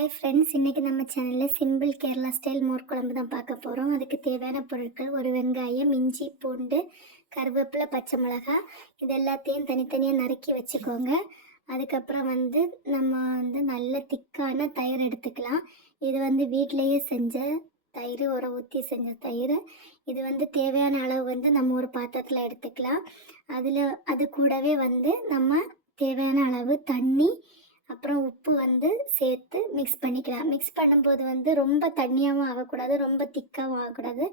Hi friends, இன்றைக்கி நம்ம சேனலில் சிம்பிள் கேரளா ஸ்டைல் மோர் குழம்பு தான் பார்க்க போகிறோம். அதுக்கு தேவையான பொருட்கள்: ஒரு வெங்காயம், இஞ்சி, பூண்டு, கருவேப்பிலை, பச்சை மிளகாய். இது எல்லாத்தையும் தனித்தனியாக நறுக்கி வச்சுக்கோங்க. அதுக்கப்புறம் நம்ம நல்ல திக்கான தயிர் எடுத்துக்கலாம். இது வீட்டிலையே செஞ்ச தயிர், ஊற்றி செஞ்ச தயிர். இது தேவையான அளவு நம்ம ஒரு பாத்திரத்தில் எடுத்துக்கலாம். அது கூடவே நம்ம தேவையான அளவு தண்ணி, அப்புறம் உப்பு சேர்த்து மிக்ஸ் பண்ணிக்கலாம். மிக்ஸ் பண்ணும்போது ரொம்ப தண்ணியாகவும் ஆகக்கூடாது, ரொம்ப திக்காகவும் ஆகக்கூடாது.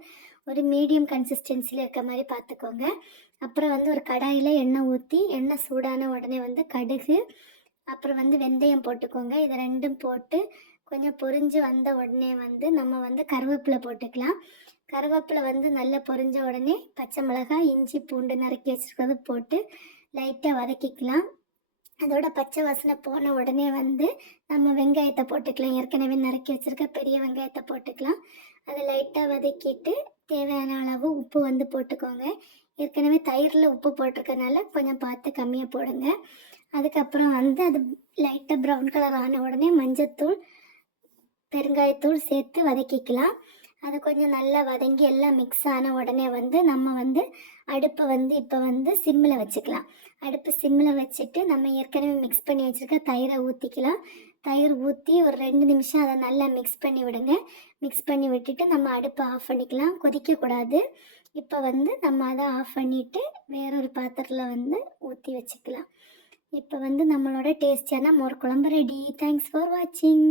ஒரு மீடியம் கன்சிஸ்டன்சியில் இருக்க மாதிரி பார்த்துக்கோங்க. அப்புறம் ஒரு கடாயில் எண்ணெய் ஊற்றி, எண்ணெய் சூடான உடனே கடுகு, அப்புறம் வெந்தயம் போட்டுக்கோங்க. இது ரெண்டும் போட்டு கொஞ்சம் பொரிஞ்சு வந்த உடனே நம்ம கருவேப்பிலை போட்டுக்கலாம். கருவேப்பிலை நல்லா பொரிஞ்ச உடனே பச்சை மிளகாய், இஞ்சி, பூண்டு நறுக்கி வச்சுருக்கிறது போட்டு லைட்டாக வதக்கிக்கலாம். அதோட பச்சை வாசனை போன உடனே நம்ம வெங்காயத்தை போட்டுக்கலாம். ஏற்கனவே நறுக்கி வச்சுருக்க பெரிய வெங்காயத்தை போட்டுக்கலாம். அதை லைட்டாக வதக்கிட்டு தேவையான அளவு உப்பு போட்டுக்கோங்க. ஏற்கனவே தயிரில் உப்பு போட்டிருக்கனால கொஞ்சம் பார்த்து கம்மியாக போடுங்க. அதுக்கப்புறம் அது லைட்டாக ப்ரௌன் கலர் ஆன உடனே மஞ்சத்தூள், பெருங்காயத்தூள் சேர்த்து வதக்கிக்கலாம். அது கொஞ்சம் நல்லா வதங்கி எல்லாம் மிக்ஸ் ஆன உடனே நம்ம அடுப்பை இப்போ சிம்மில் வச்சுக்கலாம். அடுப்பு சிம்மில் வச்சுட்டு நம்ம ஏற்கனவே மிக்ஸ் பண்ணி வச்சுருக்க தயிரை ஊற்றிக்கலாம். தயிர் ஊற்றி ஒரு 2 நிமிஷம் அதை நல்லா மிக்ஸ் பண்ணி விடுங்க. மிக்ஸ் பண்ணி விட்டுட்டு நம்ம அடுப்பை ஆஃப் பண்ணிக்கலாம். கொதிக்கக்கூடாது. இப்போ நம்ம அதை ஆஃப் பண்ணிவிட்டு வேறொரு பாத்திரத்தில் ஊற்றி வச்சுக்கலாம். இப்போ நம்மளோட டேஸ்டியான மோர் குழம்பு ரெடி. தேங்க்ஸ் ஃபார் வாட்சிங்.